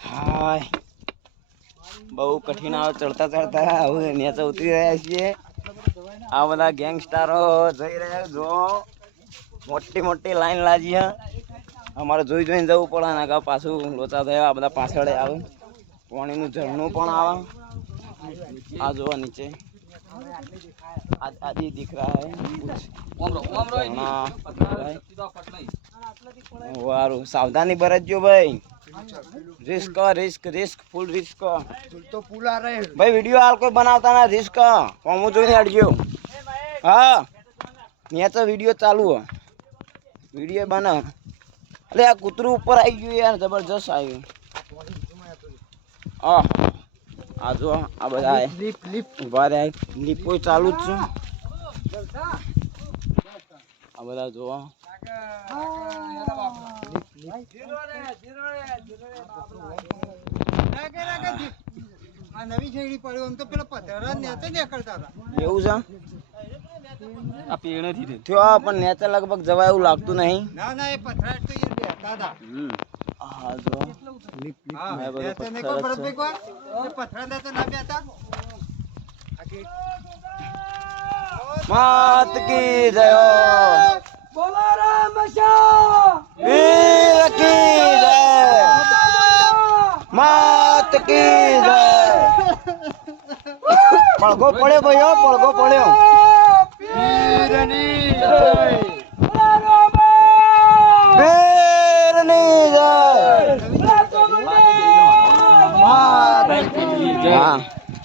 હાય. બહુ કઠિન આવે ચડતા ચડતા હવે નીચે ઉતરી રહ્યા છીએ. આ બધા ગેંગસ્ટારો જઈ રહ્યા જો મોટી મોટી લાઈન હા. અમારે જોઈ જોઈને જવું પડે ને અગાઉ પાછું લોચા થયા, આ બધા પાછળ આવે. પાણીનું ઝરણું પણ આવે. આ જોવા નીચે. આદિ દીખ રહા હે. સાવધાની બરતજો ભાઈ. Risk risk risk full risk તો ફૂલ આ રહે. ભાઈ વીડિયો હાલ કોઈ બનાવતા ના રિસ્ક કોમો જોઈને હટજો હા. ત્યાં તો વીડિયો ચાલુ હે વીડિયો બને. અરે આ કૂતરું ઉપર આવી ગયું યાર જબરજસ્ત આવ્યું. હા. આ જો આ બધા લીપ લીપ ઊભા રહ્યા. લીપો ચાલુ જ છે. આ બધા જોવા નવી શેરડી પડ્યો આમ તો પેલા પથરા નેચે નીકળતા હતા એવું છે? આ પેણેથી થયો પણ લગભગ જવા એવું લાગતું નહીં. ના ના એ પથરા તો એ હતા. હા જો. હા પથ્થર કોઈ? પથરા નેચે ના માત કી જય બોલો રામ શાહ વીર કી જય માત કી જય. પડઘો પડ્યો ભાઈઓ હો પડ્યો પડ્યો. જય પીરની જય. હા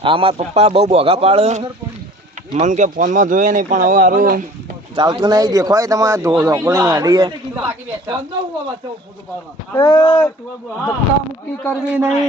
આ મારા પપ્પા બહુ બોગા પાડે. મન કે ફોનમાં જોઈએ નહીં પણ હવે સારું ચાલતું નહીં દેખાય તમારે ધક્કા મુક્કી કરવી નહીં.